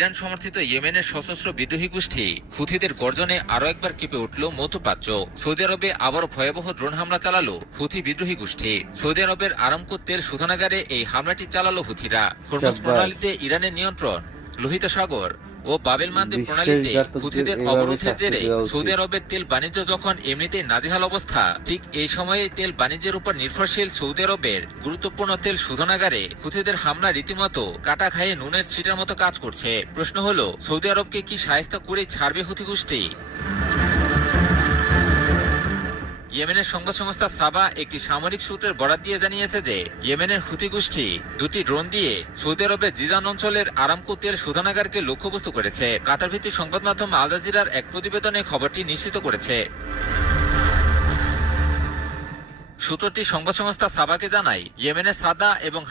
Iran সমর্থিত ইয়েমেনের সশস্ত্র বিদ্রোহী গোষ্ঠী হুথিদের গর্জনে আরও একবার কেঁপে উঠল মধ্যপ্রাচ্য। সৌদি আরবে আবারও ভয়াবহ ড্রোন হামলা চালালো হুথি বিদ্রোহী গোষ্ঠী। সৌদি আরবের আরামকো তেল শোধনাগারে এই হামলাটি চালালো হুথিরা। হরমুজ প্রণালীতে ইরানের নিয়ন্ত্রণ, লোহিত সাগর ও বাবেল মানদ্বীপ প্রণালীতে হুথিদের অবরোধের জেরে সৌদি আরবের তেল বাণিজ্য যখন এমনিতেই নাজেহাল অবস্থা, ঠিক এই সময়ে তেল বাণিজ্যের উপর নির্ভরশীল সৌদি আরবের গুরুত্বপূর্ণ তেল শোধনাগারে হুথিদের হামলা রীতিমতো কাটা খাইয়ে নুনের ছিটার মতো কাজ করছে। প্রশ্ন হলো, সৌদি আরবকে কি শায়েস্তা করে ছাড়বে হুথি গোষ্ঠী? ইয়েমেনের সংবাদ সংস্থা সাবা একটি সামরিক সূত্রের বরাত দিয়ে জানিয়েছে যে ইয়েমেনের হুথি গোষ্ঠী দুটি ড্রোন দিয়ে সৌদি আরবের জিজান অঞ্চলের আরামকো তেল শোধনাগারকে লক্ষ্যবস্তু করেছে। কাতার ভিত্তিক সংবাদ মাধ্যম আল জাজিরার এক প্রতিবেদনে খবরটি নিশ্চিত করেছে। সূত্রটি সংবাদ সংস্থা সাবাকে জানায়, ইয়েমেনের সাদা এবং